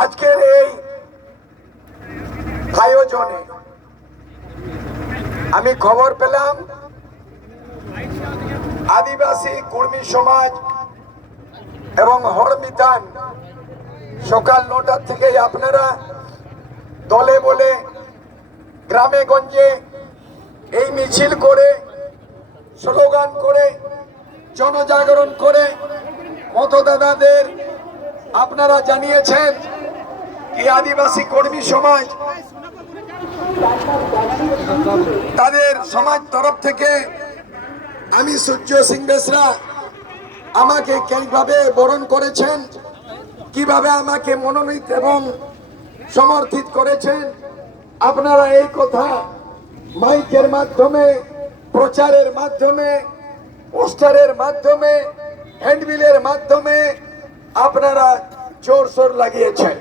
আজকের এই আয়োজনে আমি খবর পেলাম আদিবাসী কুর্মী সমাজ এবং হরমিতান সকাল 9টা থেকে আপনারা দলে বলে গ্রামে গঞ্জে এই মিছিল করে স্লোগান করে জনজাগরণ করে মতদাতাদের আপনারা জানিয়েছেন কি আদিবাসী কর্মী সমাজ তাদের সমাজ তরফ থেকে আমি সূর্য সিং বেসরা আমাকে কিভাবে বরণ করেছেন, কিভাবে আমাকে মনোনীত এবং সমর্থিত করেছেন। আপনারা এই কথা মাইকের মাধ্যমে, প্রচারের মাধ্যমে, পোস্টারের মাধ্যমে, হ্যান্ডবিলের মাধ্যমে আপনারা জোরসোর লাগিয়েছেন।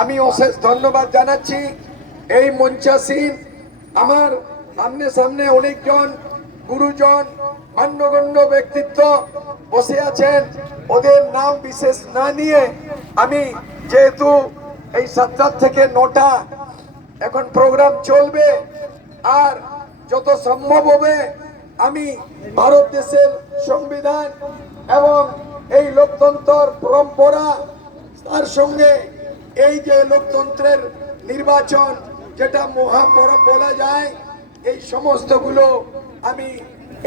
আমি অশেষ ধন্যবাদ জানাচ্ছি। এই মঞ্চাসীন আমার সামনে সামনে অনেকজন গুরুজন মান্যগণ্য ব্যক্তিত্ব বসে আছেন, ওদের নাম বিশেষ না নিয়ে আমি যেহেতু এই 7টা থেকে 9টা এখন প্রোগ্রাম চলবে আর যত সম্ভব হবে আমি ভারত দেশের সংবিধান এবং এই লোকতন্ত্র পরম্পরা তার সঙ্গে এই যে লোকতন্ত্রের নির্বাচন যেটা মহাপরব বলা যায়, এই সমস্তগুলো আমি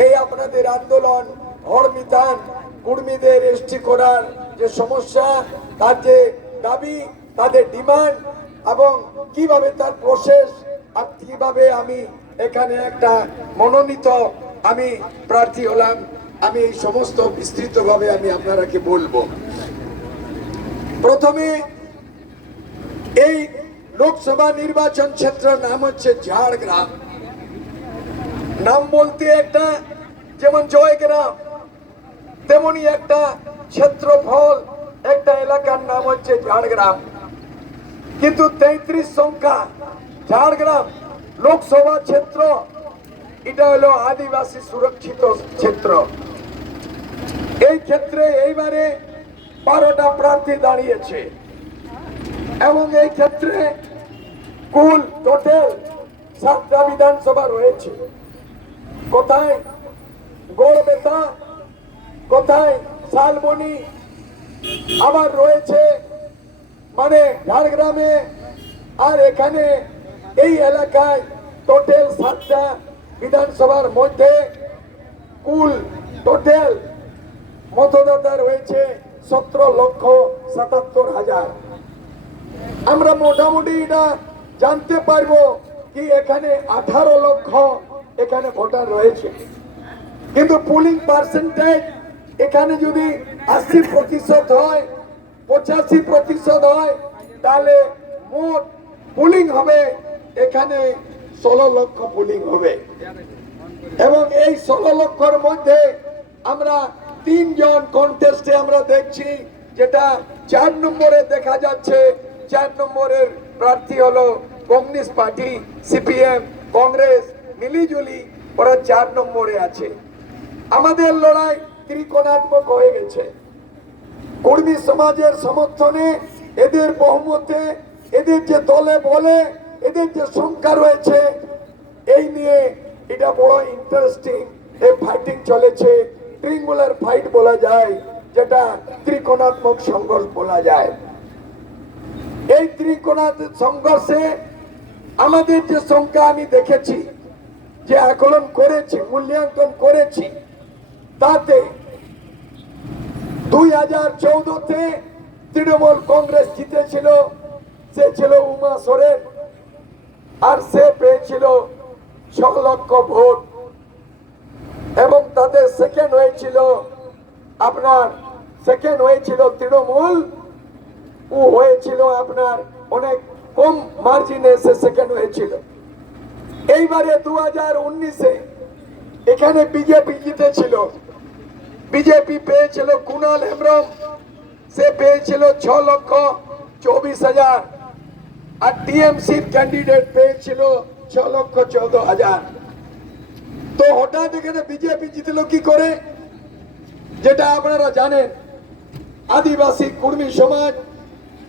এই আপনাদের আন্দোলন হরমিতান কুর্মীদের এসটি করার যে সমস্যা, তার যে দাবি, তাদের ডিমান্ড এবং কিভাবে তার প্রসেস আর কিভাবে আমি এখানে একটা মনোনীত আমি প্রার্থী হলাম, আমি এই সমস্ত বিস্তৃতভাবে আমি আপনারাকে বলবো। প্রথমে এই লোকসভা নির্বাচন ক্ষেত্র নাম হচ্ছে ঝাড়গ্রাম। নাম বলতে একটা যেমন জয়গ্রাম তেমনি একটা ক্ষেত্রফল একটা এলাকার নাম হচ্ছে ঝাড়গ্রাম, কিন্তু 33 সংখ্যা ঝাড়গ্রাম লোকসভা ক্ষেত্র, এটা হলো আদিবাসী সুরক্ষিত ক্ষেত্র। এই ক্ষেত্রে এইবারে 12টা প্রার্থী দাঁড়িয়েছে এবং এই ক্ষেত্রে কুল টোটাল 7টা বিধানসভা রয়েছে। কোথায় গোড়বেতা, কোথায় শালবনী, আবার রয়েছে মানে ঝাড়গ্রামে, আর এখানে এই এলাকায় টোটাল 7টা বিধানসভার মধ্যে কুল টোটাল মতদাতা রয়েছে 17,77,000। আমরা মোটামুটি এটা জানতে পারবো কি এখানে 18 লক্ষ এখানে ভোটার রয়েছে, কিন্তু পুলিং পার্সেন্টেজ এখানে যদি 80% হয়, 85% হয়, তাহলে মোট পুলিং হবে এখানে 16 লক্ষ পুলিং হবে। এবং এই 16 লক্ষর মধ্যে আমরা 3 জন কন্টেস্টে আমরা দেখছি, যেটা 4 নম্বরে দেখা যাচ্ছে। 4 নম্বরের প্রার্থী হলো কমিউনিস্ট পার্টি, সিপিএম, কংগ্রেস মিলিজুলি ওরা 4 নম্বরে আছে। আমাদের লড়াই ত্রিকোণাত্মক হয়ে গেছে। কর্মী সমাজের সমর্থনে, এদের বহুমতে, এদের যে দলে বলে, এদের যে সংখ্যা রয়েছে, এই নিয়ে এটা বড় ইন্টারেস্টিং এই ফাইটিং চলেছে। ট্রিঙ্গুলার ফাইট বলা যায়, যেটা ত্রিকোণাত্মক সংঘর্ষ বলা যায়। এই ত্রিকোণাত্মক সংঘর্ষে আমাদের যে সংখ্যা আমি দেখেছি, যে আকলন করেছি, মূল্যাঙ্কন করেছি, তাতে 2014-তে তৃণমূল কংগ্রেস জিতেছিল, সে ছিল উমা সোরেন, আর সে পেয়েছিল 6 লক্ষ ভোট এবং তাদের সেকেন্ড হয়েছিল তৃণমূল, ও হয়েছিল আপনার অনেক কম মার্জিনে সে সেকেন্ড হয়েছিল। এইবারে 2019-এ এখানে বিজেপি জিতেছিল, বিজেপি পেয়েছিল কুণাল হেমব্রম, সে পেয়েছিল 6,24,000, আর টিএমসির ক্যান্ডিডেট পেয়েছিল 6,14,000। তো হঠাৎ এখানে বিজেপি জিতলো কি করে, যেটা আপনারা জানেন। আদিবাসী কর্মী সমাজ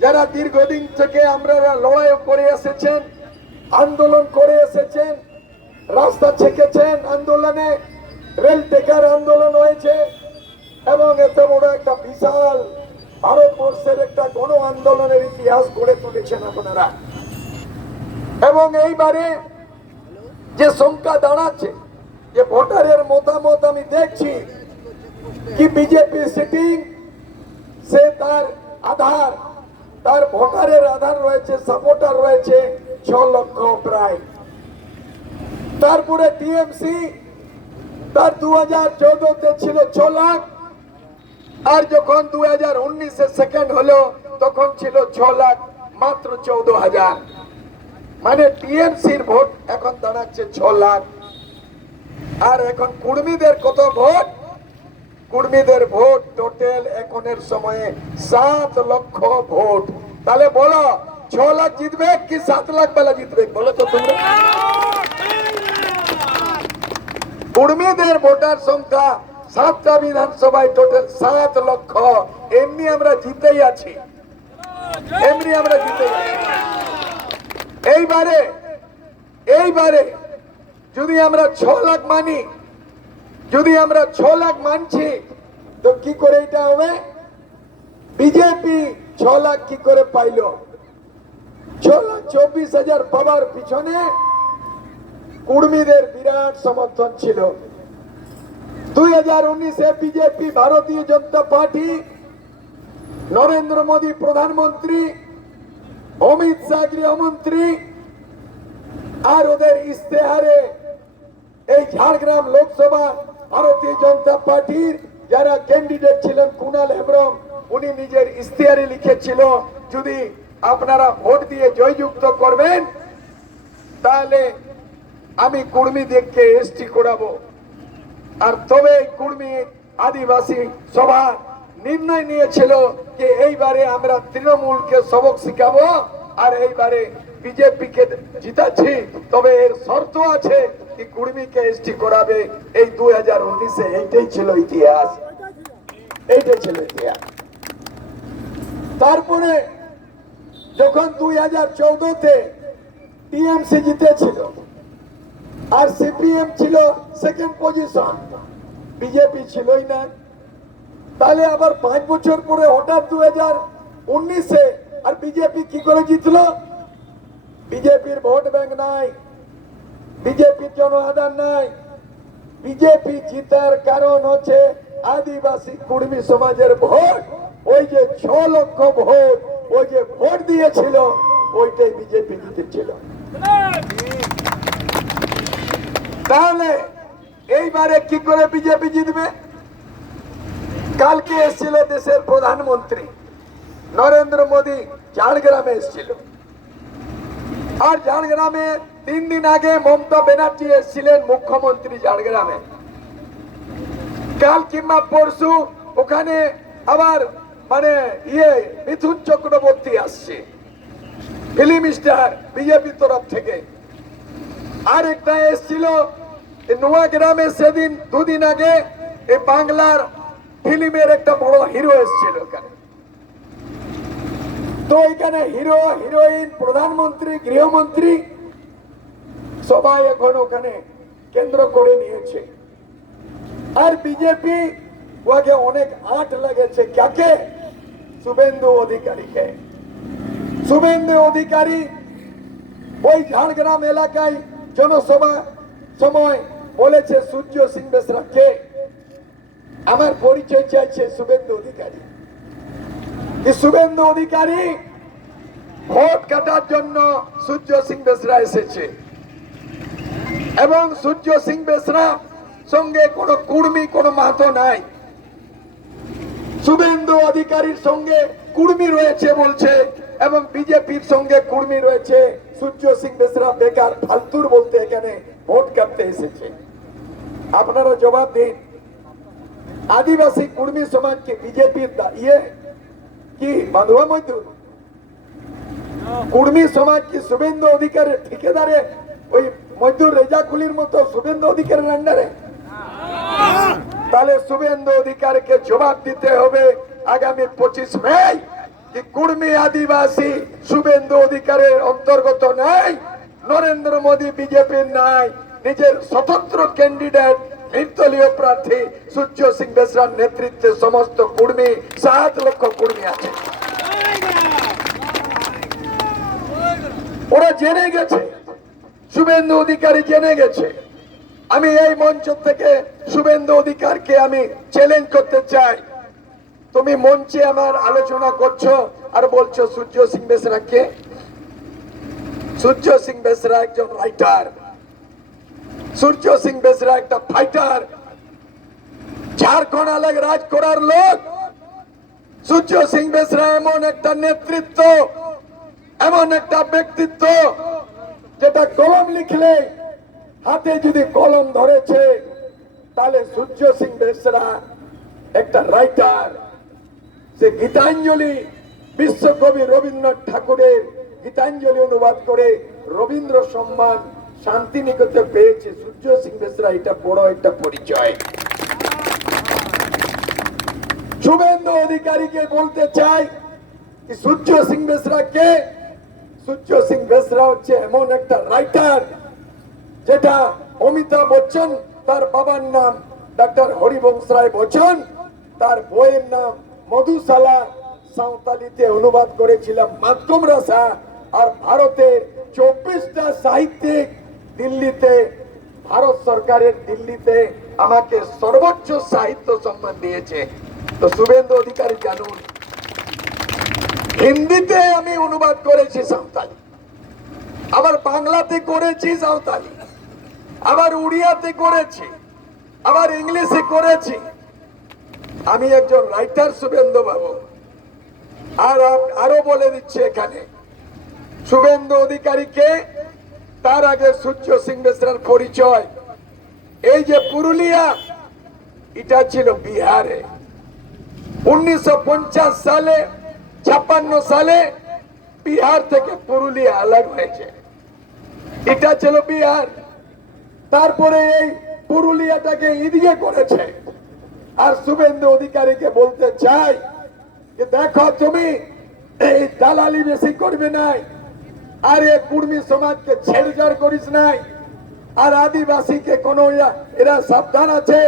যারা দীর্ঘদিন থেকে আমরা লড়াই করে এসেছেন, আন্দোলন করে এসেছেন, রাস্তা ছেকেছেন আন্দোলনে, রেল টেকার আন্দোলন হয়েছে এবং এত বড় একটা বিশাল ভারতবর্ষের একটা গণ আন্দোলনের ইতিহাস গড়ে তুলেছেন আপনারা। এবং এইবারে যে সংখ্যা দাঁড়াচ্ছে, যে ভোটারের মতামত আমি দেখছি কি বিজেপি সিটিং সে তার আধার, তার ভোটারের আধার রয়েছে, সাপোর্টার রয়েছে 6 লক্ষ প্রায়। তারপরে টিএমসি তার 2014-তে ছিল 6 লাখ, আর যখন 2019-এ সেকেন্ড হলো তখন ছিল 6 লাখ মাত্র 14,000। মানে টিএমসির ভোট এখন দাঁড়াচ্ছে 6 লাখ। আর এখন কুর্মীদের কত ভোট? কুর্মীদের ভোট টোটাল এখনের সময়ে 7 লক্ষ ভোট। তাহলে বলো 6 লাখ জিতবে কি 7 লাখ বেলা জিতবে? বলো তো তোমরা। কুর্মীদের ভোটার সংখ্যা 7টা বিধানসভায় টোটাল 7 লক্ষ। এমনি আমরা জিতেই আছি, এমনি আমরা জিতেই আছি। এইবারে যদি আমরা 6 লাখ মানি, যদি আমরা 6 লাখ মানছি, তো কি করে এটা হবে? বিজেপি 6 লাখ কি করে পাইল? 6,24,000 পাওয়ার পিছনে কুর্মীদের বিরাট সমর্থন ছিল। 2019-এ বিজেপি, ভারতীয় জনতা পার্টি, নরেন্দ্র মোদী প্রধানমন্ত্রী, অমিত শাহ গৃহমন্ত্রী, আর ওদের ইস্তেহারে এই ঝাড়গ্রাম লোকসভা ভারতীয় জনতা পার্টির যারা ক্যান্ডিডেট ছিলেন, কুণাল হেমব্রম, উনি নিজের ইস্তেহারে লিখেছিল যদি আপনারা ভোট দিয়ে জয়যুক্ত করবেন তাহলে আমি কুর্মীদেরকে এসটি করাবো। আর তবে কুর্মী আদিবাসী সভা নির্ণয় নিয়েছিল যে এইবারে আমরা তৃণমূলকে সবক শিখাবো আর এইবারে বিজেপিকে জিতাচ্ছি, তবে এর শর্ত আছে কি কুর্মীকে এসটি করাবে। এই 2019-এ এইটাই ছিল ইতিহাস, এইটাই ছিল ইতিহাস। তারপরে যখন 2014-তে টিএমসি জিতেছিল আর সিপিএম ছিল সেকেন্ড পজিশন, বিজেপি ছিলই না, তাহলে আবার 5 বছর পরে হঠাৎ 2019-এ আর বিজেপি কি করে জিতলো? বিজেপির ভোট ব্যাংক নাই, বিজেপির জনআধার নাই। বিজেপি জিতার কারণ হচ্ছে আদিবাসী কুর্মী সমাজের ভোট। ওই যে 6 লক্ষ ভোট, ওই যে ভোট দিয়েছিল, ওইটাই বিজেপি জিতেছিল। তাহলে এইবারে কি করে বিজেপি জিতবে? কালকে এসেছিল দেশের প্রধানমন্ত্রী নরেন্দ্র মোদী, ঝাড়গ্রামে এসেছিল। আর ঝাড়গ্রামে 3 দিন আগে মমতা ব্যানার্জি এসেছিলেন মুখ্যমন্ত্রী ঝাড়গ্রামে। কাল কিংবা পরশু ওখানে আবার মানে মিথুন চক্রবর্তী আসছে, ফিল্ম স্টার, বিজেপি তরফ থেকে। আর একটা এসেছিল নোয়াগ্রামে সেদিন 2 দিন আগে, এই বাংলার ফিল্মের একটা বড় হিরো এসেছিল ওখানে। তো এখানে হিরো, হিরোইন, প্রধানমন্ত্রী, গৃহমন্ত্রী সবাই এখন ওখানে কেন্দ্র করে নিয়েছে। আর বিজেপি ওকে অনেক আট লেগেছে কাকে? শুভেন্দু অধিকারীকে। শুভেন্দু অধিকারী ওই ঝাড়গ্রাম এলাকায় জনসভা সময় বলেছে সূর্য সিং বেসরাকে আমার পরিচয় চাইছে শুভেন্দু অধিকারী। শুভেন্দু অধিকারী ভোট কাটার জন্য সূর্য সিং বেসরা এসেছে এবং সূর্য সিং বেসরা সঙ্গে কোনো কুর্মী, কোনো মাহাতো নাই। শুভেন্দু অধিকারীর সঙ্গে কুর্মী রয়েছে বলছে এবং বিজেপির সঙ্গে কুর্মী রয়েছে। সূর্য সিং বেসরা বেকার ফালতুর বলতে এখানে ভোট কাটতে এসেছে। আপনারা জবাব দিন, আদিবাসী কুর্মী সমাজকে বিজেপির কি বান্ধব মজদুর? কুর্মী সমাজ কি শুভেন্দু অধিকারের ঠিকাদারে ওই মজদুর রেজাকুলির মতো শুভেন্দু অধিকারের আন্ডারে? তাহলে শুভেন্দু অধিকারীকে জবাব দিতে হবে আগামী 25 মে কি কুর্মী আদিবাসী শুভেন্দু অধিকারের অন্তর্গত নাই, নরেন্দ্র মোদী বিজেপির নাই, নিজের স্বতন্ত্র ক্যান্ডিডেট নির্দলীয় প্রার্থী সূর্য সিং বেসরার নেতৃত্বে সমস্ত কুর্মী 7 লক্ষ কুর্মী আছে। ওরা জেনে গেছে, শুভেন্দু অধিকারী জেনে গেছে। আমি এই মঞ্চ থেকে শুভেন্দু অধিকারকে আমি চ্যালেঞ্জ করতে চাই, তুমি মঞ্চে আমার আলোচনা করছো আর বলছো সূর্য সিং বেসরা কে? সূর্য সিং বেসরা একজন রাইটার, সূর্য সিং বেসরা একটা ফাইটার, ঝাড়খণ্ড আলাগ রাজ করার লোক। সূর্য সিং বেসরা এমন একটা নেতৃত্ব, এমন একটা ব্যক্তিত্ব যেটা কলম লিখলে হাতে যদি কলম ধরেছে তাহলে সূর্য সিং বেসরা একটা রাইটার। সে গীতাঞ্জলি, বিশ্বকবি রবীন্দ্রনাথ ঠাকুরের গীতাঞ্জলি অনুবাদ করে রবীন্দ্র সম্মান শান্তিনিকেতনে পেয়েছে। সূর্য সিং বেসরা এটা বড় একটা পরিচয়। শুভেন্দু অধিকারীকে বলতে চাই সূর্য সিং বেসরা কে? সূর্য সিং বেসরা হচ্ছে এমন একটা রাইটার যেটা অমিতাভ বচ্চন, তার বাবার নাম ডাক্তার হরিবংশ রায় বচ্চন, তার বইয়ের নাম মধুশালা, সাঁওতালিতে অনুবাদ করেছিলাম মাতকুম রাসা। আর ভারতের 24টা সাহিত্যিক দিল্লিতে, ভারত সরকারের দিল্লিতে আমাকে সর্বোচ্চ সাহিত্য সম্মান দিয়েছে। তো শুভেন্দু অধিকারী জানুন, হিন্দিতে আমি অনুবাদ করেছি সাঁওতালি, আবার বাংলাতে করেছি সাঁওতালি, আবার উড়িয়াতে করেছি, আবার ইংলিশে করেছি। আমি একজন রাইটার শুভেন্দু বাবু। আর আরো বলে দিচ্ছে এখানে শুভেন্দু অধিকারীকে, তার আগে সূর্য সিং বেসরার পরিচয়। এই যে পুরুলিয়া, এটা ছিল বিহারে। 1950 সালে, 56 সালে বিহার থেকে পুরুলিয়া আলাদা হয়েছে। এটা ছিল বিহার। তারপরে এই পুরুলিয়াটাকে ইদিয়ে করেছে। আর শুভেন্দু অধিকারীকে বলতে চাই যে দেখো, তুমি এই দালালি বেশি করবে নাই, আর এই কুর্মী সমাজকে ছেড়ছাড় করিস নাই, আর আদিবাসীকে কোনো এরা সাবধান আছে।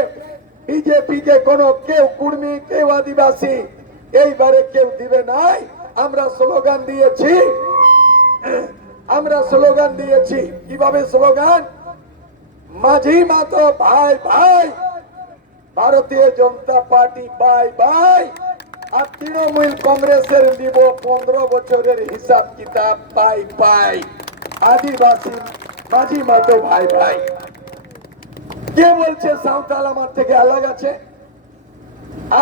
বিজেপি কে কোনো কেউ কুর্মী, কেউ আদিবাসী এইবারে কেউ দিবে নাই। আমরা স্লোগান দিয়েছি, আমরা স্লোগান দিয়েছি। কিভাবে স্লোগান? মাঝি মাতো ভাই ভাই, ভারতীয় জনতা পার্টি বাই বাই, আর তৃণমূল কংগ্রেসের নিব 15 বছরের হিসাব কিতাব পাই পাই। আদিবাসী মাঝি মাতো ভাই ভাই। কে বলছে সাঁওতাল আমার থেকে আলাদা আছে?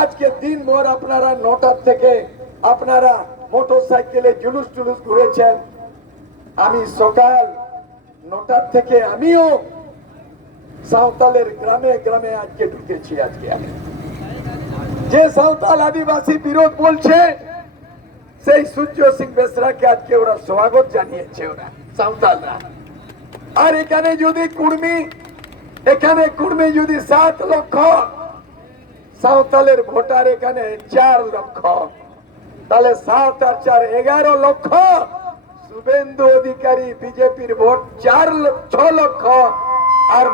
আজকে দিনভর আপনারা 9টার থেকে আপনারা মোটর সাইকেলে জুলুস টুলুস ঘুরেছেন। আমি সকাল 9টার থেকে আমিও সাঁওতালের গ্রামে গ্রামে আজকে ঢুকেছি। আজকে আমি যে সাঁওতাল আদিবাসী বিরোধ বলছে, সেই সূর্য সিং বেসরাকে আজকে ওরা স্বাগত জানিয়েছে, ওরা সাঁওতালরা। আর এখানে যদি কুর্মী, এখানে কুর্মী যদি 7 লক্ষ, সাঁওতালের ভোটার এখানে 4 লক্ষ, তাহলে 7 আর 4 11 লক্ষ। শুভেন্দু অধিকারী বিজেপির ভোট 6 লক্ষ, আর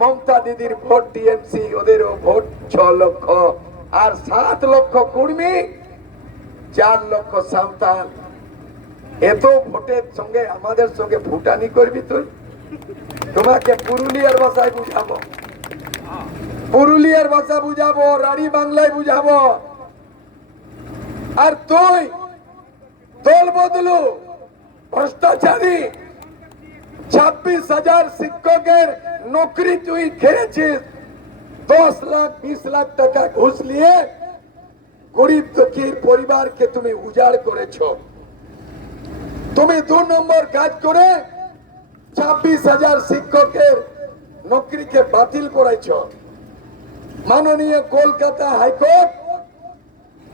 মমতা দিদির ভোট টিএমসি, ওদেরও ভোট 6 লক্ষ, আর 7 লক্ষ কুর্মী, 4 লক্ষ সাঁওতাল। এত ভোটের সঙ্গে আমাদের সঙ্গে ভুটানি করবি তুই? তোমাকে পুরুলিয়ার ভাষায় বুঝাবো, পুরুলিয়ার ভাষা বুঝাবো, রাঢ়ী বাংলায় বুঝাবো। আর তুই দল বদলু, ভ্রষ্টাচারী। 26,000 শিক্ষকের নকরি তুই খেয়েছিস। 10 লাখ 20 লাখ টাকা ঘুষ নিয়ে গরিব দুঃখীর পরিবারকে তুমি উজাড় করেছ। তুমি 2 নম্বর কাজ করে 26,000 শিক্ষকের নকরিকে বাতিল করেছ। মাননীয় কলকাতা হাইকোর্ট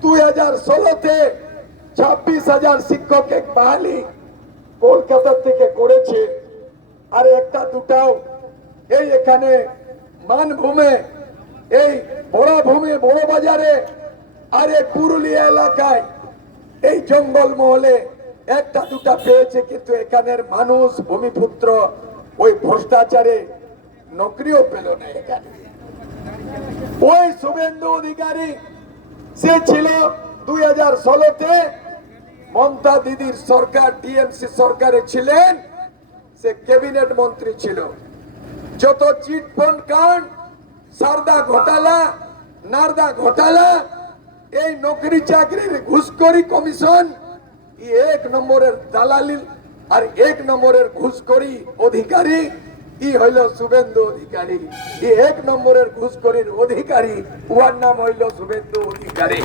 2016-তে 26,000 শিক্ষকের বাহালি কলকাতা থেকে করেছে। আর একটা দুটাও এই এখানে মানভূমে, এই বড় ভূমি, বড় বাজারে, আর এই পুরুলিয়া এলাকায় এই জঙ্গল মহলে একটা দুটা পেয়েছে, কিন্তু এখানের মানুষ ভূমিপুত্র ওই ভ্রষ্টাচারে নকরিও পেল না। এখানে ওই শুভেন্দু অধিকারী সে ছিল 2016-তে মমতা দিদির সরকার টিএমসি সরকারে ছিলেন, সে ক্যাবিনেট মন্ত্রী ছিল। যত চিট ফান্ড কাণ্ড, সারদা ঘোটালা, নারদা ঘোটালা, এই নকরি চাকরির ঘুষখোরি কমিশন, এক নম্বরের দালালি আর এক নম্বরের ঘুষখোরি অধিকারী ই হইল শুভেন্দু অধিকারী। এক নম্বরের ঘুষখোরির অধিকারী, উহার নাম হইল শুভেন্দু অধিকারী।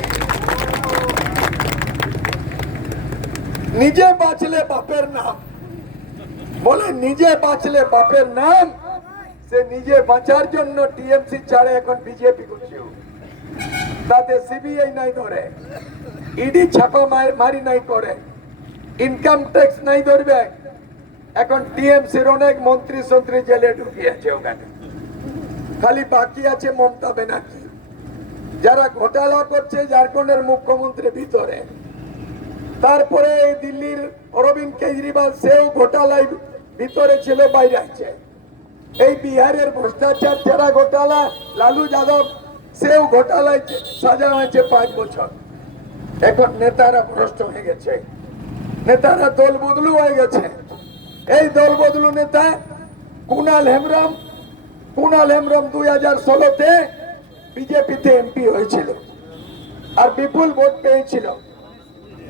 নিজে বাঁচলে বাপের নাম, বলে নিজে বাঁচলে বাপের নাম। সে নিজে বাঁচার জন্য টিএমসি ছাড়ে এখন বিজেপি করছে। তাতে সিবিআই নাই ধরে, ইডি ছাপা মারি নাই করে, ইনকাম ট্যাক্স নাই ধরবে। এখন টিএমসির অনেক মন্ত্রী সন্ত্রী জেলে ঢুকিয়েছে ওখানে, খালি বাকি আছে মমতা ব্যানার্জি। যারা ঘোটালা করছে ঝাড়খণ্ডের মুখ্যমন্ত্রী ভিতরে, তারপরে এই দিল্লির অরবিন্দ কেজরিওয়াল, সেও ঘোটালায় ভিতরে ছিল, বাইরে আছে। এই বিহারের ভ্রষ্টাচার যারা ঘোটালা, লালু যাদব, সেও ঘোটালায় সাজা হয়েছে 5 বছর। এখন নেতারা ভ্রষ্ট হয়ে গেছে, নেতারা দল বদলু হয়ে গেছে। এই দল বদলু নেতা কুণাল হেমব্রম 2016-তে বিজেপিতে এমপি হয়েছিল আর বিপুল ভোট পেয়েছিল।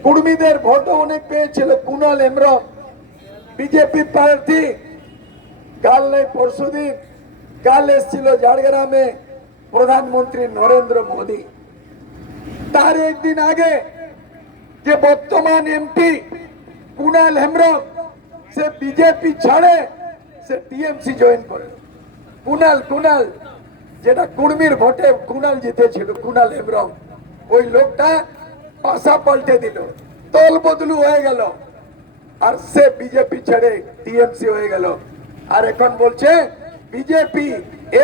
কুর্মীদের ভোটও অনেক পেয়েছিল কুণাল হেমব্রম, বিজেপি প্রার্থী। কাল নেই পরশুদিন, কাল এসেছিল ঝাড়গ্রামে প্রধানমন্ত্রী নরেন্দ্র মোদী। তার একদিন আগে যে বর্তমান এমপি কুণাল হেমব্রম, সে বিজেপি ছাড়ে সে টিএমসি জয়েন করে। কুণাল যেটা কুর্মীর ভোটে কুণাল জিতেছিল, কুণাল হেমব্রম, ওই লোকটা পাশা পাল্টে দিল, দল বদলু হয়ে গেল, আর সে বিজেপি ছেড়ে টিএমসি হয়ে গেল। আর এখন বলছে বিজেপি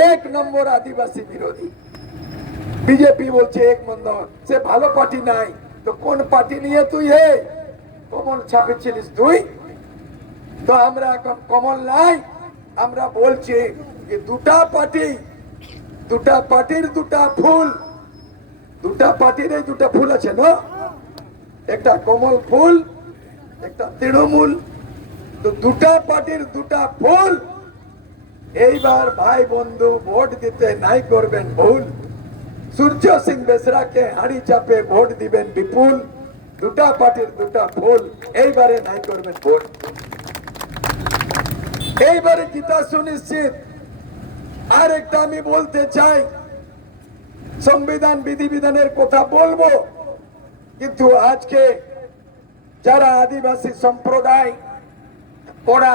1 নম্বর আদিবাসী বিরোধী। বিজেপি বলছে 1 নম্বর, সে ভালো পার্টি নাই তো কোন পার্টি নিয়ে তুই হে কমল ছাপেছিলিস তুই? তো আমরা এখন কমল নাই, আমরা বলছি যে দুটা পার্টির দুটা ফুল, দুটা পার্টির এই দুটা ফুল আছে না, একটা কমল ফুল, একটা তৃণমূল। তো দুটা পার্টির দুটা ফুল। এইবার ভাই বন্ধু ভোট দিতে নাই করবেন ভুল। সূর্য সিং বেসরাকে হাড়ি চাপে ভোট দিবেন বিপুল। দুটা পার্টির দুটা ফুল, এইবারে নাই করবেন ভোট, এইবারে জিতা সুনিশ্চিত। আর একটা আমি বলতে চাই, সংবিধান বিধিবিধানের কথা বলবো, কিন্তু আজকে যারা আদিবাসী সম্প্রদায়, ওরা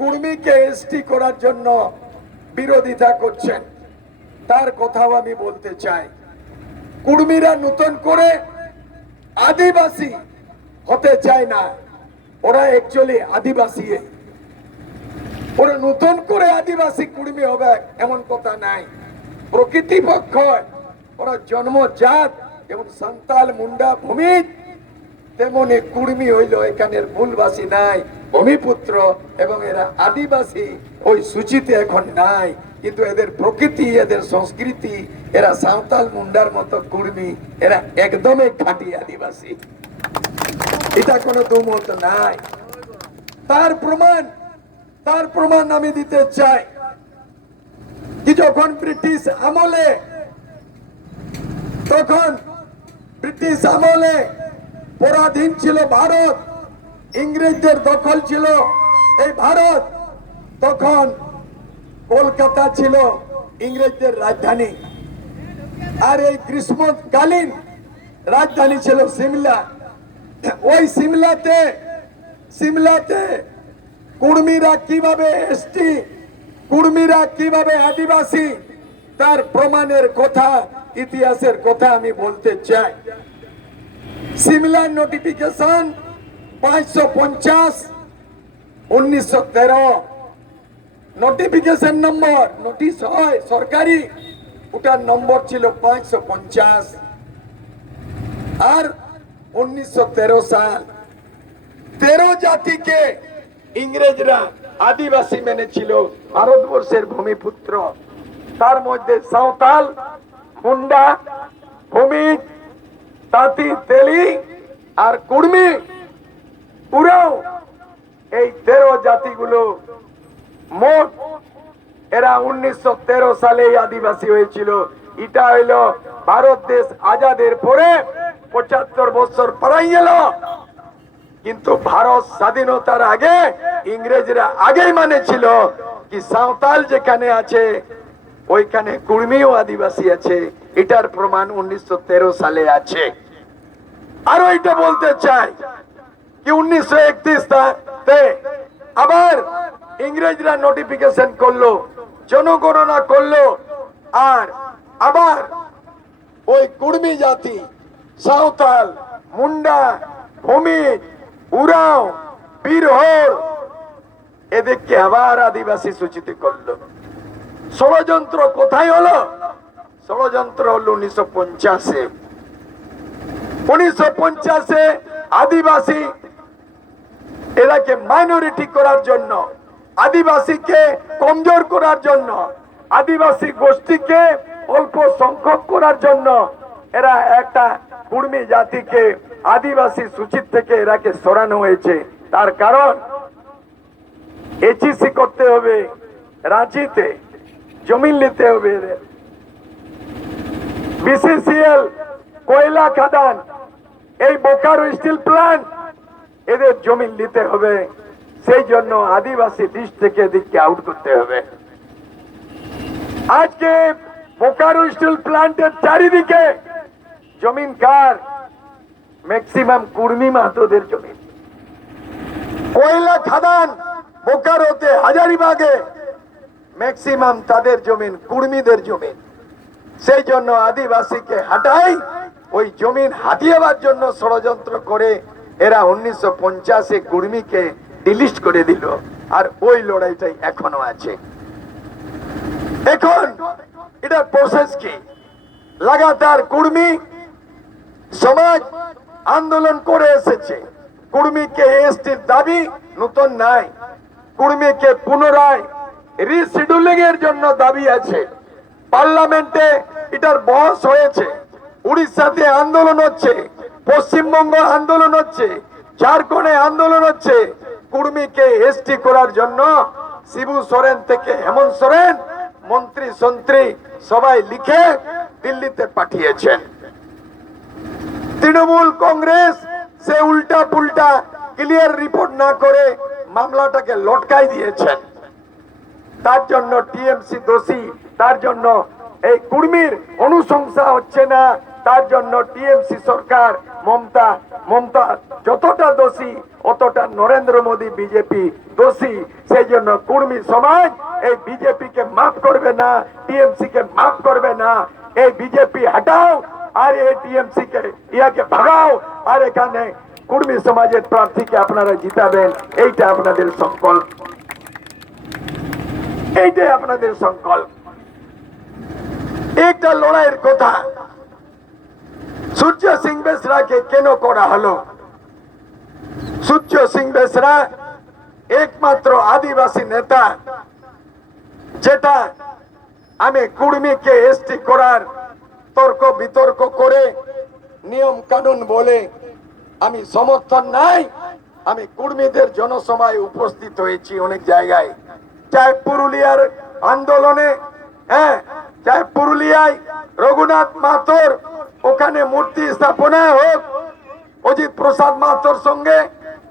কুর্মীকে এসটি করার জন্য বিরোধিতা করছেন, তার কথাও আমি বলতে চাই। কুর্মীরা নতুন করে আদিবাসী হতে চায় না, ওরা অ্যাকচুয়ালি আদিবাসী। ওরা নতুন করে আদিবাসী কুর্মী হবে এমন কথা নাই। প্রকৃতি পক্ষ ওরা জন্মজাত, যেমন সান্তাল মুন্ডা ভূমিজ, তেমনি কুর্মী হইল এখানের মূলবাসী নাই, ভূমিপুত্র, এবং এরা আদিবাসী ওই সূচিতে এখন নাই। কিন্তু এদের প্রকৃতি, এদের সংস্কৃতি, এরা সাঁওতাল মুন্ডার মতো কুর্মী, এরা একদমই খাঁটি আদিবাসী, এটা কোনো দুমত নাই। তার প্রমাণ আমি দিতে চাই কি যখন ব্রিটিশ আমলে, তখন ব্রিটিশ আমলে পরাধীন ছিল ভারত, ইংরেজদের দখল ছিল এই ভারত, তখন কলকাতা ছিল ইংরেজদের রাজধানী, আর এই গ্রীষ্মকালীন রাজধানী ছিল সিমলা। ওই সিমলাতে কুর্মীরা কিভাবে এসটি, কুর্মীরা কিভাবে আদিবাসী, তার প্রমাণের কথা, ইতিহাসের কথা আমি বলতে চাই। সিমলার নোটিফিকেশন 550 1913, নোটিফিকেশন নম্বর, নোটিশ হয় সরকারি, ওটার নম্বর ছিল 550। আর 1913 সাল 13 জাতিকে ইংরেজরা আদিবাসী মেনেছিল ভারতবর্ষের ভূমিপুত্র। তার মধ্যে সাঁওতাল, মুন্ডা, ভূমিজ, তাঁতি, তেলি আর কুর্মি, উরাও, এই 13 জাতিগুলো মোট এরা 1913 সালে আদিবাসী হয়েছিল। এটা হইল ভারত দেশ আজাদের পরে 75 বছর পরাই গেল। কিন্তু ভারত স্বাধীনতার আগে ইংরেজরা আগেই মানেছিল কি সাঁওতাল যেখানে আছে ওইখানে কুর্মিও আদিবাসী আছে। এটার প্রমাণ 1913 সালে আছে। আরো এটা বলতে চাই কি 1931 আবার ইংরেজরা নোটিফিকেশন করলো, জনগণনা করলো, আর আবার ওই কুর্মি জাতি, সাঁওতাল, মুন্ডা, ভূমিজ, উরাও, বীরহর এদেরকে আবার আদিবাসী সূচিত করলো। ষড়যন্ত্র কোথায় হলো? ষড়যন্ত্র হলো 1950-এ। 1950-এ আদিবাসী এরাকে মাইনরিটি করার জন্য, আদিবাসীকে কমজোর করার জন্য, আদিবাসী গোষ্ঠীকে অল্প সংখ্যক করার জন্য এরা একটা কুর্মি জাতিকে আদিবাসী সূচিত থেকে এরাকে সরানো হয়েছে। তার কারণ এইচএসি করতে হবে, রাঁচিতে জমিন নিতে হবে, বিসিসিএল, কয়লা খাদান, এই বোকারো স্টিল প্ল্যান্ট, এদের জমি নিতে হবে। সেই জন্য আদিবাসী লিস্ট থেকে এদিকে আউট করতে হবে। আজকে বোকারো স্টিল প্ল্যান্টের চারিদিকে জমিন কার? ম্যাক্সিমাম কুর্মি মাহাতোদের জমি। কয়লা খাদান বোকারোতে, হাজারিবাগে ম্যাক্সিমাম তাদের জমিন, কুর্মিদের জমিন। সেই জন্য আদিবাসীকে হাঁটাই ওই জমিন হাতিয়েবার জন্য ষড়যন্ত্র করে এরা 1950-এ কুর্মিকে ডিলিস্ট করে দিল। আর ওই লড়াইটাই এখনো আছে। এখন এটা প্রসেস কি? লাগাতার কুর্মি সমাজ আন্দোলন করে এসেছে। কুর্মিকে এসটির দাবি নতুন নাই। কুর্মিকে পুনরায় রিশিডিউলিং এর জন্য দাবি আছে। পার্লামেন্টে এটার বহস হয়েছে। উড়িষ্যাতে আন্দোলন হচ্ছে, পশ্চিমবঙ্গ আন্দোলন হচ্ছে, ঝাড়খণ্ডে আন্দোলন হচ্ছে। কুর্মিকে এসটি করার জন্য শিবু সোরেন থেকে হেমন্ত সোরেন মন্ত্রী সন্ত্রী সবাই লিখে দিল্লিতে পাঠিয়েছেন। তৃণমূল কংগ্রেস সে উল্টা পুল্টা ক্লিয়ার রিপোর্ট না করে মামলাটাকে লটকাই দিয়েছেন। তার জন্য টিএমসি দোষী, তার জন্য এই কুর্মির অনুশংসা হচ্ছে না, তার জন্য টিএমসি সরকার, মমতা যতটা দোষী অতটা নরেন্দ্র মোদী বিজেপি দোষী। সেই জন্য কুর্মি সমাজ এই বিজেপি কে মাফ করবে না, টিএমসি কে মাফ করবে না। এই বিজেপি হটাও আর এই টিএমসি কে ইয়াকে ভাগাও, আর এখানে কুর্মি সমাজের প্রার্থীকে আপনারা জিতাবেন। এইটা আপনাদের সংকল্প, এইটাই আপনাদের সংকল্প। একটা লড়াইয়ের কথা, সূর্য সিং বেসরাকে কেন করা হলো? সূর্য সিং বেসরা একমাত্র আদিবাসী নেতা যেটা আমি কুর্মিকে এসটি করার তর্ক বিতর্ক করে নিয়ম কানুন বলে আমি সমর্থন নাই। আমি কুর্মিদের জনসভায় উপস্থিত হয়েছি অনেক জায়গায়, চাই পুরুলিয়ার আন্দোলনে, চাই পুরুলিয়ায় রঘুনাথ মাহাতোর ওখানে মূর্তি স্থাপনা হোক, অজিত প্রসাদ মাহাতোর সঙ্গে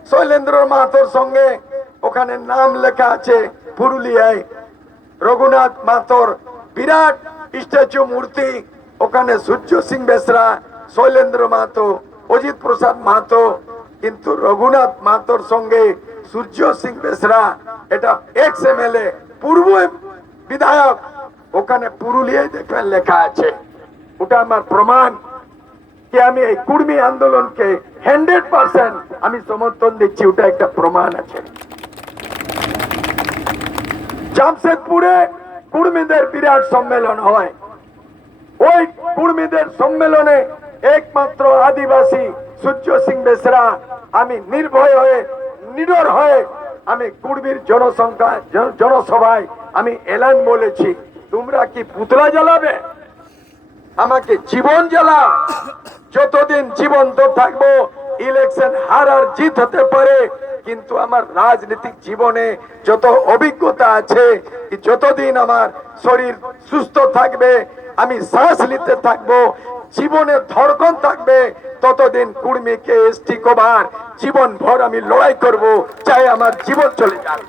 শৈলেন্দ্র মাহাতোর সঙ্গে ওখানে নাম লেখা আছে। পুরুলিয়ায় রঘুনাথ মাহাতোর বিরাট স্ট্যাচু মূর্তি, ওখানে সূর্য সিং বেসরা, শৈলেন্দ্র মাহাতো, অজিত প্রসাদ মাহাতো। কিন্তু রঘুনাথ মাহাতোর সঙ্গে সূর্য সিং বেসরা এটা এক্স এমএলএ, পূর্ব বিধায়ক, ওখানে পুরুলিয়ায় দেখবেন লেখা আছে। ওটা আমার প্রমাণ কি আমি এই কুর্মি আন্দোলনকে 100% আমি সমর্থন দিচ্ছি। ওটা একটা প্রমাণ আছে। জামশেদপুরে কুর্মিদের বিরাট সম্মেলন হয়। ওই কুর্মিদের সম্মেলনে একমাত্র আদিবাসী সূর্য সিং বেসরা আমি নির্ভয় হয়ে নিডর হয়ে আমি কুর্মীর জনসভায় আমি এলান বলেছি, তোমরা কি পুতলা জ্বালাবে? আমাকে জীবন জ্বালাও। যতদিন জীবন্ত থাকবো ইলেকশন হার আর জিত হতে পারে, কিন্তু আমার রাজনৈতিক জীবনে যত অভিজ্ঞতা আছে, যতদিন আমার শরীর সুস্থ থাকবে, আমি শ্বাস নিতে থাকবো, জীবনে ধড়কন থাকবে, ততদিন কুর্মীকে এসটি কভার জীবন ভর আমি লড়াই করব, চাই আমার জীবন চলে যাক।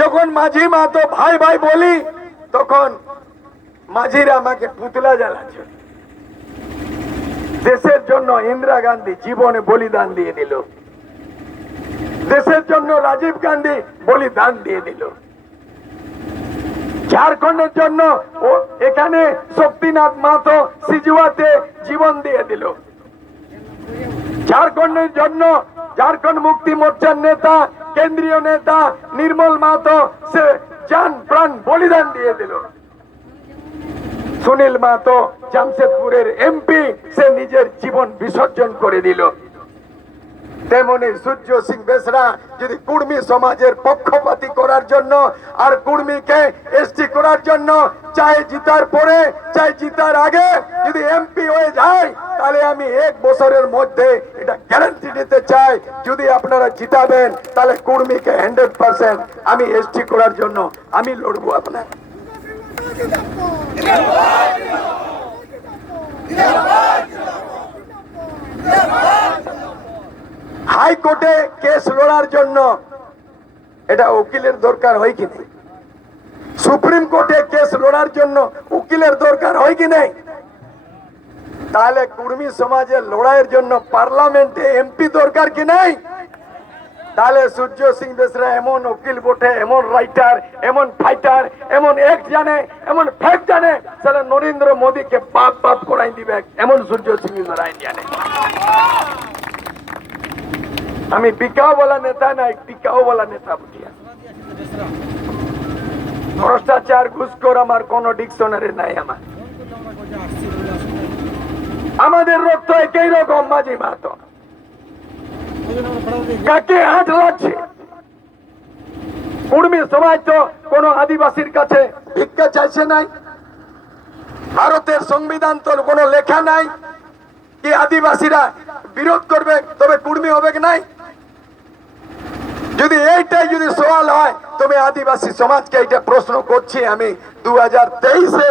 যখন মাঝি মা তো ভাই ভাই বলি, তখন মাঝিরা আমাকে পুতলা জ্বালাচ্ছে। দেশের জন্য ইন্দিরা গান্ধী জীবনে বলিদান দিয়ে দিল, দেশের জন্য রাজীব গান্ধী বলিদান দিয়ে দিল, ঝাড়খণ্ডের জন্য ও এখানে শক্তিনাথ মাহাতো সিজুয়াতে জীবন দিয়ে দিল, ঝাড়খণ্ডের জন্য ঝাড়খণ্ড মুক্তি মোর্চার নেতা কেন্দ্রীয় নেতা নির্মল মাহাতো সে জান প্রাণ বলিদান দিয়ে দিল, সুনীল মাহাতো জামশেদপুরের এমপি সে নিজের জীবন বিসর্জন করে দিল। তেমনি সূর্য সিং বেসরা যদি কুর্মী সমাজের পক্ষপাতী করার জন্য আর কুর্মীকে এসটি করার জন্য চাই জিতার পরে চাই জিতার আগে যদি এমপি হয়ে যায়, তাহলে আমি 1 বছরের মধ্যে এটা গ্যারান্টি দিতে চাই, যদি আপনারা জিতাবেন তাহলে কুর্মীকে 100% আমি এসটি করার জন্য আমি লড়বো। আপনার হাইকোর্টে কেস লড়ার জন্য এটা উকিলের দরকার হয় কি নেই? সুপ্রিম কোর্টে কেস লড়ার জন্য উকিলের দরকার হয় কি নেই? তাহলে কুর্মী সমাজের লড়াইয়ের জন্য পার্লামেন্টে এমপি দরকার কি নাই? তাহলে সূর্য সিং বেসরা এমন উকিল বটে, এমন রাইটার, এমন ফাইটার, এমন এক জানে, এমন ফেক জানে, তাহলে নরেন্দ্র মোদীকে বাপ বাপ করাই দিবে, এমন সূর্য সিং বেসরা জানে। আমি বিকাও বলা নেতা নাই, টিকাও বলা নেতা বুঝিয়া। ভ্রষ্টাচার ঘুষখোর আমার কোন ডিকশনারি নাই। আমাদের রক্ত একই রকম, মাঝি মাহাতো। কাকে হাত লাগছে? কুর্মী সমাজ তো কোন আদিবাসীর কাছে ভিক্ষা চাইছে নাই, ভারতের সংবিধান তো কোনো লেখা নাই কি আদিবাসীরা বিরোধ করবে তবে কুর্মী হবে কি নাই। যদি এইটাই যদি সওয়াল হয়, তবে আদিবাসী সমাজকে এটা প্রশ্ন করছি আমি। 2023-এ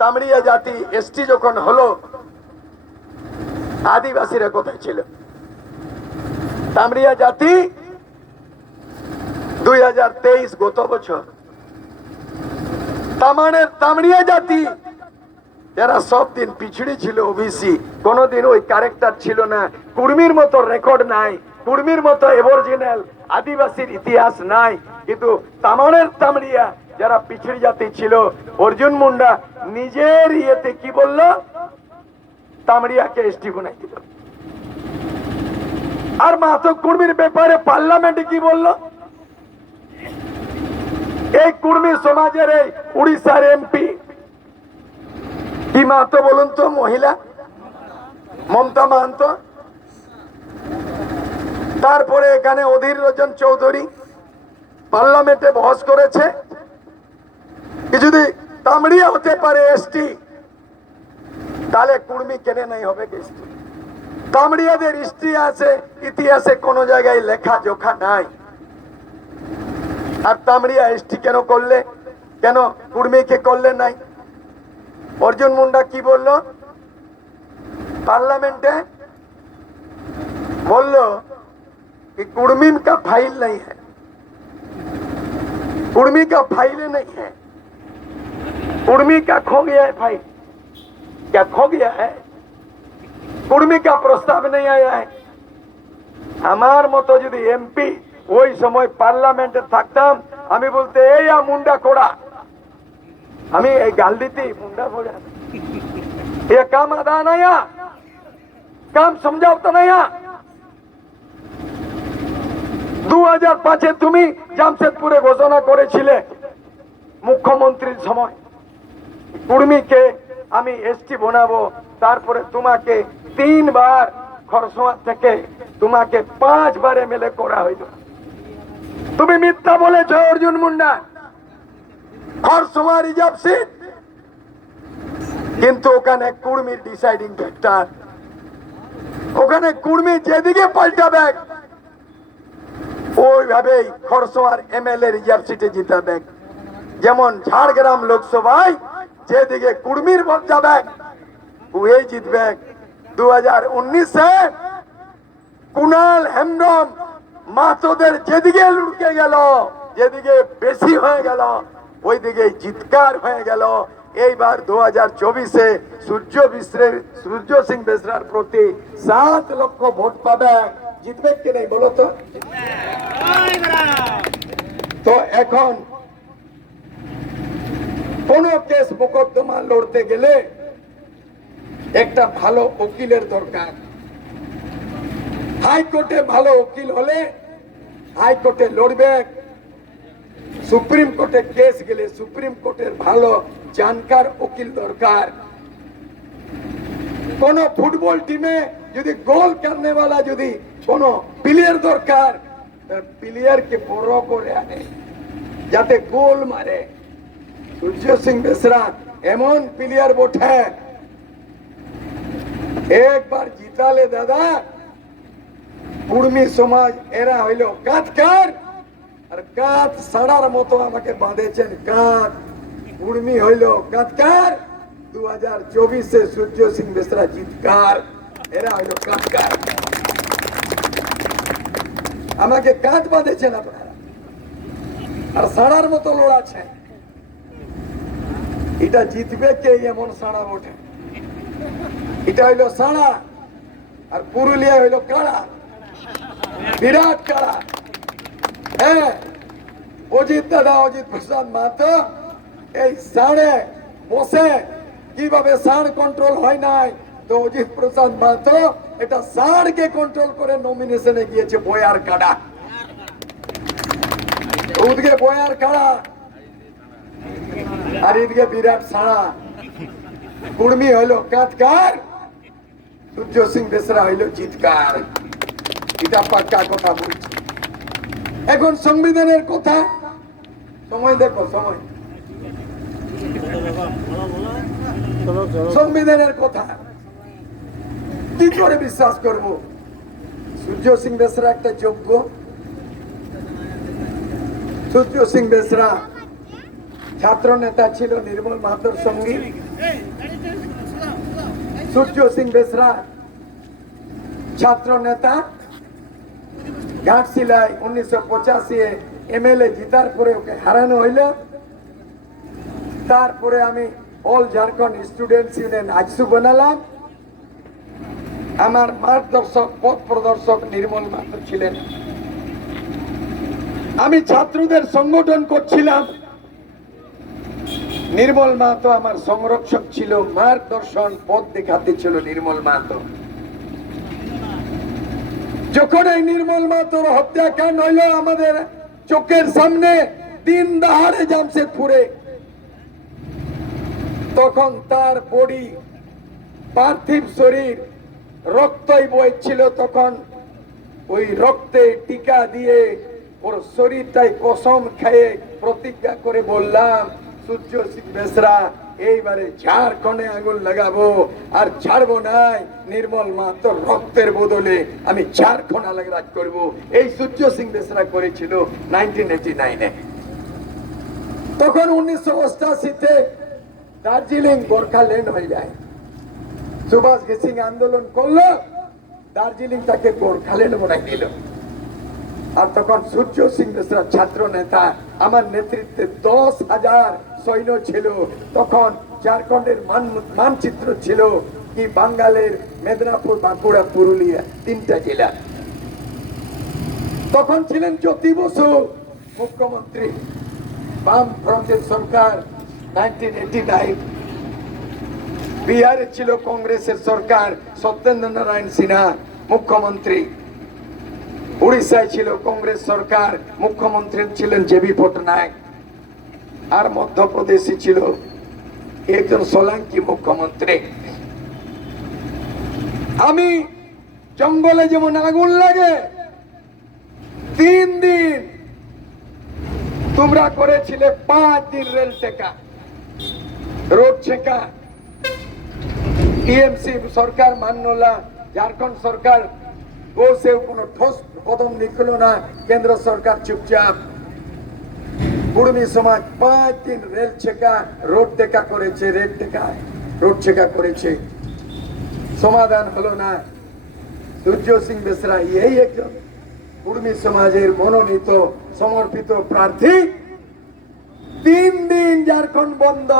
তামড়িয়া জাতি এসটি যখন হলো, আদিবাসীরা কোথায় ছিল? তামড়িয়া জাতি 2023 গত বছর তামড়িয়া জাতি যারা সব দিন পিছড়ি ছিল, ওবিসি, কোনদিন ওই ক্যারেক্টার ছিল না, কুর্মীর মতো রেকর্ড নাই, কুর্মীর মতো অরিজিনাল আদিবাসীর ইতিহাস নাই, কিন্তু তামড়িয়া যারা পিছড়ি জাতি ছিল, অর্জুন মুন্ডা নিজের ইয়েতে কি বলল? তামড়িয়াকে এসটি বানাই দিল। আর মাহাতো কুর্মীর ব্যাপারে পার্লামেন্টে কি বলল? এই কুর্মী সমাজের এই উড়িষ্যার এমপি কি মাহাতো বলুন তো? মহিলা মমতা মাহাতো। তারপরে এখানে অধীর রঞ্জন চৌধুরী পার্লামেন্টে বহস করেছে কি যদি তামড়িয়া হতে পারে এসটি, তাহলে কুর্মী কেন নাই হবে এসটি? তামড়িয়াদের ইতিহাসে কোন জায়গায় লেখা জোখা নাই। আর তামড়িয়া এসটি কেন করলে, কেন কুর্মীকে করলে নাই? অর্জুন মুন্ডা কি বলল পার্লামেंटे? बोलो कि कुर्मी का फाइल नहीं है, कुर्मी का फाइल नहीं है, कुर्मी का खो गया है फाइल। क्या खो गया है? कुर्मी का प्रस्ताव नहीं आया है। हमार मतो यदि एमपी ওই সময় পার্লামেন্টে থাকতাম, আমি বলতে এই মুন্ডা কোড়া, আমি এই গাল দিতে মুন্ডা কোড়া, ये काम अदा नहीं, काम समझाता नहीं। 2005-এ তুমি জামশেদপুরে ঘোষণা করেছিলে মুখ্যমন্ত্রীর সময় কুর্মীকে আমি এসটি বানাবো, তারপরে তোমাকে 3 বার খরসোয়া থেকে তোমাকে 5 বার এমএলএ করা হইল। তুমি মিথ্যা বলেছ অর্জুন মুন্ডা। খরসোয়া রিজার্ভ সিট, কিন্তু ওখানে কুর্মির ডিসাইডিং ফ্যাক্টর। ওখানে কুর্মি যেদিকে পাল্টাবে ওইভাবেই খরসোয়ার এমএলএ রিজার্ভ সিটে জিতাবে। যেমন ঝাড়গ্রাম লোকসভায় যেদিকে কুর্মির ভোট যাবে ওই জিতবে। 2019-এ কুণাল হেমব্রম মাতোদের যেদিকে লুটকে গেল, যেদিকে বেশি হয়ে গেল ওই দিকে জিতকার হয়ে গেল। এইবার 2024-এ সূর্য সিং বেসরার প্রতি 7 লক্ষ ভোট পাবে, জিতবে কি নেই বলো তো? তো এখন কোন কেস মোকদ্দমা লড়তে গেলে একটা ভালো উকিলের দরকার। হাইকোর্টে ভালো উকিল হলে হাইকোর্টে লড়বে, সুপ্রিম কোর্টে কেস গেলে সুপ্রিম কোর্টের ভালো জানকার উকিল দরকার। কোন ফুটবল টিমে যদি গোল করনে वाला যদি কোন প্লেয়ার দরকার, প্লেয়ারকে বড় করে আনে যাতে গোল মারে। সূর্য সিং বেসরা এমন প্লেয়ার বটে, একবার জিতালে দাদা কুর্মি সমাজ এরা হইল কাঁধকার, আর কাঁধ সাড়ার মতো আমাকে বাঁধেছেন কাঁধ। কুর্মি হইল কাঁধকার, 2024-এ সূর্য সিং বেসরা জিতকার, এরা হইল কাঁধকার। আমাকে কাঁধ বাঁধেছেন আপনারা, আর সাড়ার মতো লড়াচ্ছেন। এটা জিতবে কে এমন সাড়া ওঠে? এটা হইল সাড়া, আর পুরুলিয়া হইল কাড়া, বিরাট কাড়া। হ্যাঁ, অজিত দাদা, অজিত প্রসাদ মাহাতো এই সাড়ে বসে কিভাবে ষাঁড় কন্ট্রোল হয় নাই, তো অজিত প্রসাদ মাহাতো এটা ষাঁড়কে কন্ট্রোল করে নমিনেশনে গিয়েছে বয়ার কাড়া। ওদিকে বয়ার কাড়া আর এদিকে বিরাট সাড়া। কুর্মি হইল কাঁধকার, সূর্য সিং বেসরা হইল জিতকার। এটা পাক্কা কথা বলছি। এখন সংবিধানের কথা, সময় দেখো, সময় সংবিধানের কথা কি করে বিশ্বাস করব? সূর্য সিং বেসরা একটা যোগ্য। সূর্য সিং বেসরা ছাত্র নেতা ছিল নির্মল মাহাতোর সঙ্গী। সূর্য সিং বেসরা ছাত্র নেতা ঘাটশিলায় 1985-এ এমএলএ জিতার পরে ওকে হারানো হইল। তারপরে আমি all Jharkhand students union AJSU বানালাম। আমার মার্গদর্শক পথ প্রদর্শক নির্মল মাহাতো ছিলেন। আমি ছাত্রদের সংগঠন করছিলাম, নির্মল মাহাতো আমার সংরক্ষক ছিল, মার্গদর্শন পথ দেখাতে ছিল নির্মল মাহাতো। যখন এই নির্মল মাহাতোর হত্যাকাণ্ড হইল আমাদের চোখের সামনে দিন দহাড়ে জামশেদপুরে, তখন তার বডি, পার্থিব শরীর রক্তই বইছিল। তখন ওই রক্তে টিকা দিয়ে ওর শরীরটাই কসম খেয়ে প্রতিজ্ঞা করে বললাম, সূর্য সিং বেসরা এইবারে ঝাড়খণ্ডে আঙুল লাগাবো আর ছাড়বো নাই। নির্মল মাহাতোর রক্তের বদলে আমি ঝাড়খণ্ড আলাদা রাজ করবো। এই সূর্য সিং বেসরা করেছিল 1989-এ। তখন 1988-তে দার্জিলিং গোর্খাল্যান্ড হয়ে যায়। সুভাষ সিং আন্দোলন করলো, দার্জিলিং তাকে গোর্খাল্যান্ড বানাই দিল। আর তখন সূর্য সিং বেসরা ছাত্র নেতা, আমার নেতৃত্বে 10,000 সৈন্য ছিল। তখন ঝাড়খণ্ডের মানচিত্র ছিল কি বাঙ্গালের মেদিনীপুর, বাঁকুড়া, পুরুলিয়া 3টা জেলা। তখন ছিলেন জ্যোতি বসু মুখ্যমন্ত্রী, বাম ফ্রন্টের সরকার 1989। বিহারে ছিল কংগ্রেসের সরকার, সত্যেন্দ্র নারায়ণ সিনহা মুখ্যমন্ত্রী। উড়িষ্যায় ছিল কংগ্রেস সরকার, মুখ্যমন্ত্রী ছিলেন জেবি পটনায়ক। আর মধ্যপ্রদেশে ছিল একজন সোলাঙ্কি মুখ্যমন্ত্রী। আমি জঙ্গলে যেমন আগুন লাগে, 3 দিন তোমরা করেছিলে 5 দিন রেল টেকা, রোড ছেকা। টিএমসি সরকার মানল না, ঝাড়খণ্ড সরকার বসেও কোনো ঠোস কদম নিকল না, কেন্দ্র সরকার চুপচাপ। কুর্মী সমাজ 5 দিন রেল ছেকা, রোড টেকা করেছে, রেল টেকা রোড ছেকা করেছে, সমাধান হলো না। সূর্য সিং বেসরা এই একজন কুর্মী সমাজের মনোনীত সমর্পিত প্রার্থী। 3 দিন ঝাড়খণ্ড বন্ধ,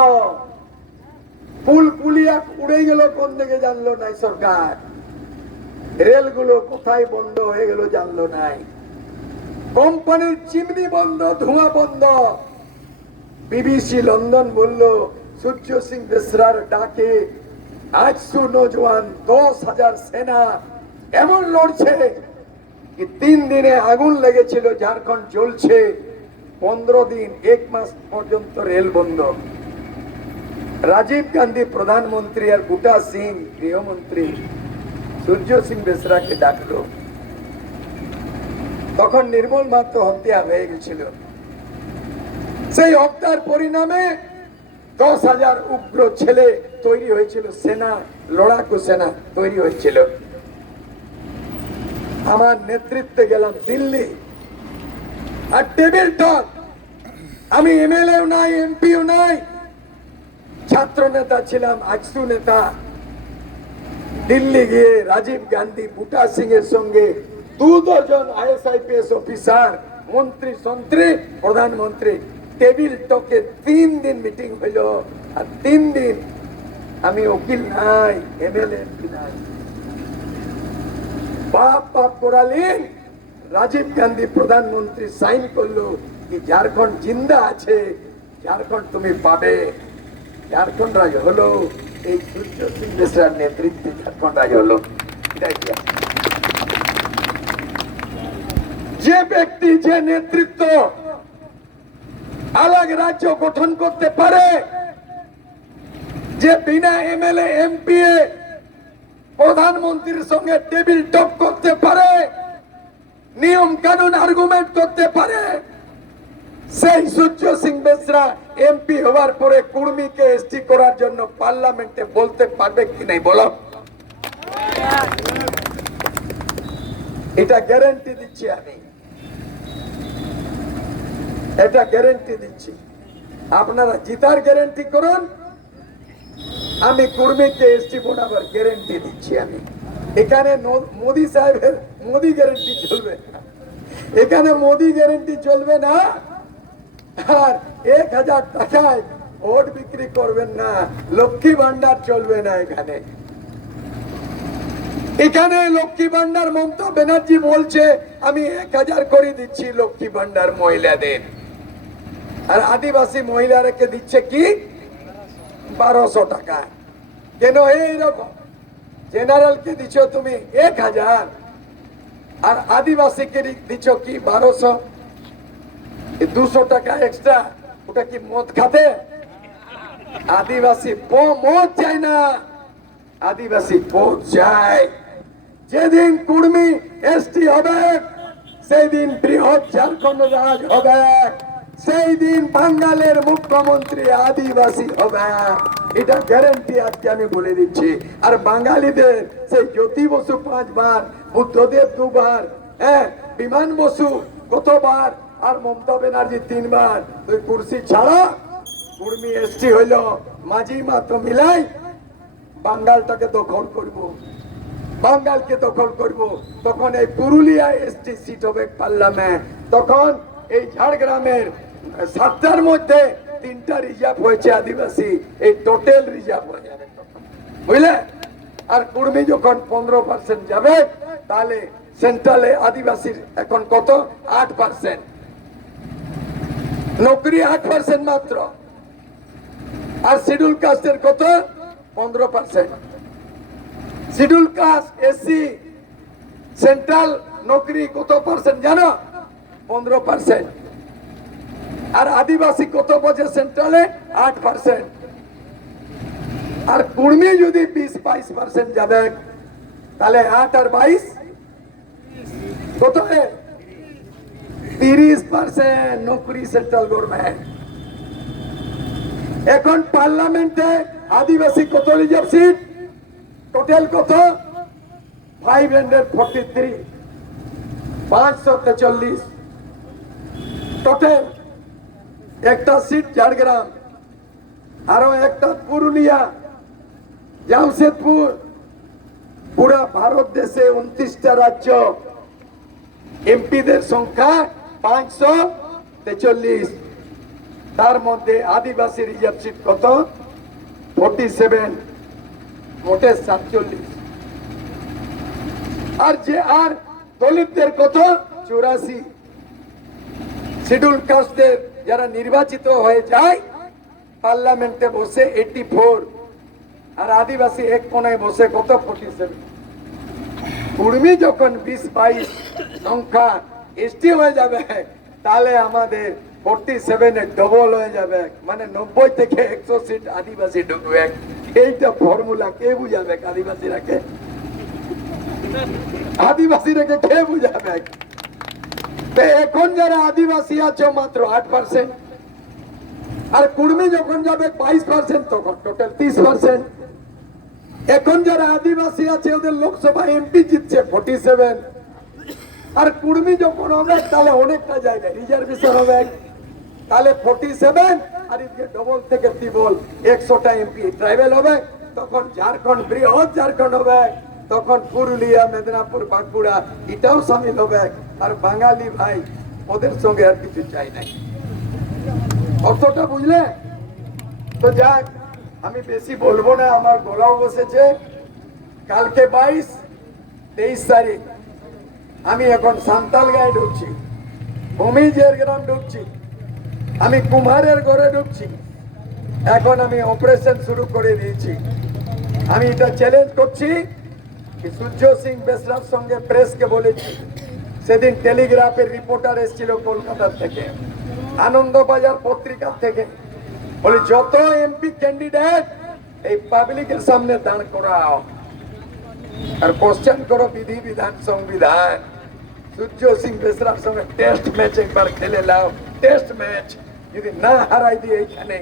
পুলিয়া উড়ে গেল কোন দিকে জানলো নাই সরকার, রেলগুলো কোথায় বন্ধ হয়ে গেল জানলো নাই, কোম্পানির চিমনি বন্ধ, ধোঁয়া বন্ধ। বিবিসি লন্ডন বলল সূর্য সিং বেসরার ডাকে 800 নৌজওয়ান, 10,000 সেনা এমন লড়ছে কি 3 দিনে আগুন লেগেছিল, ঝাড়খণ্ড চলছে 15 দিন, 1 মাস পর্যন্ত রেল বন্ধ। রাজীব গান্ধী প্রধানমন্ত্রী আর বুটা সিং গৃহমন্ত্রী সূর্য সিং বেসরাকে ডাকলো। তখন নির্মল মাত্র হত্যা হয়ে গেছিল। সেই হত্যার পরিণামে 10,000 উগ্র ছেলে তৈরি হয়েছিল, সেনা, লড়াকু সেনা তৈরি হয়েছিল। আমার নেতৃত্বে গেলাম দিল্লি, আর টেবিল টক, আমি এমএলএ নাই, এমপিও নাই, ছাত্র নেতা ছিলাম, আকসু নেতা। দিল্লি গিয়ে রাজীব গান্ধী, বুটা সিং এর সঙ্গে 2 জন আইএসআইপিএস অফিসার, মন্ত্রী সন্ত্রী, প্রধানমন্ত্রী টেবিল টকে 3 দিন মিটিং হইল। আর 3 দিন আমি উকিল নাই, এমএলএ এমপি নাই, বাপ করালেন। রাজীব গান্ধী প্রধানমন্ত্রী সাইন করলো কি ঝাড়খণ্ড জিন্দা আছে, ঝাড়খণ্ড তুমি পাবে। ঝাড়খণ্ড রাজ হলো এই সূর্য সিং বেসরার নেতৃত্বে, ঝাড়খণ্ড রাজ হলো। যে ব্যক্তি, যে নেতৃত্ব আলাগ রাজ্য গঠন করতে পারে, যে বিনা এমএলএ এমপি প্রধানমন্ত্রীর সঙ্গে টেবিল টক করতে পারে, নিয়ম কানুন আর্গুমেন্ট করতে পারে, সেই সূর্য সিং বেসরা এমপি হওয়ার পরে কুর্মীকে এসটি করার জন্য পার্লামেন্টে বলতে পারবে কি নাই বলো? এটা গ্যারান্টি দিচ্ছি আমি, এটা গ্যারান্টি দিচ্ছি। আপনারা জিতার গ্যারান্টি করুন, আমি কুর্মীকে এসটি বানাবার গ্যারান্টি দিচ্ছি আমি। এখানে মোদি সাহেবের মোদি গ্যারান্টি চলবে না, এখানে মোদি গ্যারান্টি চলবে না। আর 1000 টাকায় ভোট বিক্রি করবেন না, লক্ষ্মী ভান্ডার চলবে না। এখানে এখানে লক্ষ্মী ভান্ডার, মমতা ব্যানার্জি বলছে আমি 1000 করে দিচ্ছি লক্ষ্মী ভান্ডার মহিলাদের, আর আদিবাসী মহিলাদেরকে দিচ্ছে কি 1200 টাকা। কেন এইরকম? জেনারেল কে দিচ্ছ তুমি 1000, আর আদিবাসী কে দিচ্ছ কি 1200, 200 টাকা এক্সট্রা। ওটা কি মদ খাতে? আদিবাসী মদ চায় না, আদিবাসী ভোট চায়। যেদিন কুর্মী এসটি হবে, সেই দিন বৃহৎ ঝাড়খণ্ড রাজ হবে, সেই দিন বাঙালের মুখ্যমন্ত্রী আদিবাসী হবে। এটা গ্যারান্টি আজকে আমি বলে দিচ্ছি। আর বাঙালিদের সেই জ্যোতি বসু 5 বার, বুদ্ধদেব 2 বার, বিমান বসু কতবার, আর মমতা ব্যানার্জি 3 বার। তুই কুর্সি ছাড়া কুর্মী এসটি হইল, মাঝি মাতো মিলাই বাঙ্গালটাকে দখল করব, বাঙ্গালকে দখল করব। তখন এই পুরুলিয়া এসটি সিট হবে পার্লামেন্ট, তখন এই ঝাড়গ্রামের 7টার মধ্যে 3টা রিজার্ভ হয়েছে আদিবাসী, এই টোটাল রিজার্ভ হয়ে যাবে বুঝলে। আর কুর্মী যখন 15% যাবে, তাহলে সেন্ট্রালে আদিবাসীর এখন কত? 8%, নকরি 8% মাত্র। আর শিডিউল কাস্টের কত? 15%। শিডিউল কাস্ট এসসি সেন্ট্রাল নকরি কত পার্সেন্ট জানো? 15%। আর আদিবাসী কত বছর সেন্ট্রালে? 8%। আর কুর্মী যদি 20-22% যাবে তাহলে 8 আর 22 কত হয়? 30% নৌকরি সেন্ট্রাল গভর্নমেন্ট। এখন পার্লামেন্টে আদিবাসী কত রিজার্ভ সিট? টোটাল কত? 543, 543 টোটাল। একটা সিট ঝাড়গ্রাম, আরো একটা পুরুলিয়া, জামশেদপুর। পুরা ভারত দেশে 29টা রাজ্য, এমপিদের সংখ্যা 543। তার মধ্যে আদিবাসী রিজার্ভ সিট কত? 47, মোটে 47। আর দলিতদের কত? 84। শিডিউল কাস্টদের যারা নির্বাচিত হয়ে যায় পার্লামেন্টে বসে 84, আর আদিবাসী এক কোনায় বসে কত? 47। কুর্মী যখন 20-22 সংখ্যা এসটি হয়ে যাবে তাহলে আমাদের 47 এর ডবল হয়ে যাবে, মানে 90 থেকে 100 সিট আদিবাসী ঢুকবে। এইটা ফর্মুলা কে বুঝাবে? আদিবাসীরাকে কে বুঝাবে? এখন যারা আদিবাসী আছে মাত্র 8%, আর কুর্মী যখন যাবে 22% তখন টোটাল 30%। এখন যারা আদিবাসী আছে ওদের লোকসভা এমপি জিতছে 47, আর কুর্মী যখন হবে তাহলে অনেকটা জায়গায় রিজার্ভেশন হবে, তাহলে 47 আর এদিকে ডবল থেকে ত্রিবল 100টা এমপি ট্রাইবেল হবে। তখন ঝাড়খণ্ড, বৃহৎ ঝাড়খণ্ড হবে, তখন পুরুলিয়া, মেদিনীপুর, বাঁকুড়া এটাও সামিল হবে। আর বাঙালি ভাই ওদের সঙ্গে আর কিছু চাই নাই। অর্থটা বুঝলে? তো যাক, আমি বেশি বলবো না, আমার গলাও বসেছে। কালকে 22-23 তারিখ আমি এখন সান্তাল গায়ে ঢুকছি, ভূমিজের গ্রাম ঢুকছি, আমি কুমারের ঘরে ঢুকছি। এখন আমি অপারেশন শুরু করে দিয়েছি। আমি এটা চ্যালেঞ্জ করছি কি সূর্য সিং বেসরার সঙ্গে প্রেসকে বলেছি, সেদিন টেলিগ্রাফের রিপোর্টার এসেছিল কলকাতা থেকে, আনন্দবাজার পত্রিকা থেকে, বলে যত এমপি ক্যান্ডিডেট এই পাবলিকের সামনে দাঁড় করাও আর কোশ্চেন করো বিধি বিধান সংবিধান। সূর্য সিং বেসরার সঙ্গে টেস্ট ম্যাচ একবার খেলে লাও, টেস্ট ম্যাচ যদি না হারাই দিয়ে এখানে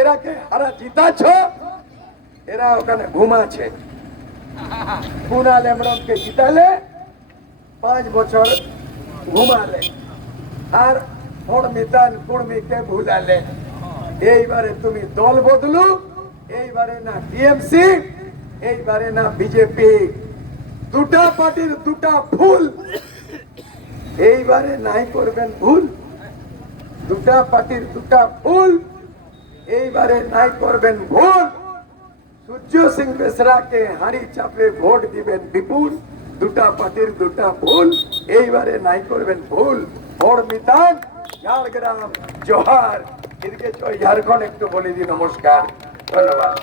এরাকে হারা জিতাছ, এরা ওখানে ঘুমাচ্ছে। কুণাল হেমব্রমকে জিতালে 5 বছর ঘুমালে, আর মিতান কুর্মীকে ভুলালে। এইবারে তুমি দল বদলু, এইবারে না টিএমসি, এইবারে না বিজেপি, দুটা পার্টির দুটা ফুল। এইবারে নাই করবেন ভুল, দুটা পার্টির দুটা ফুল, এইবারে নাই করবেন ভুল। সূর্য সিং বেসরাকে হাঁড়ি চাপে ভোট দিবেন বিপুল, দুটা পার্টির দুটা ভুল, এইবারে নাই করবেন ভুল। মিতান, ঝাড়গ্রাম জোহার, এদিকে ঝাড়খণ্ড একটু বলে দিই নমস্কার, ধন্যবাদ।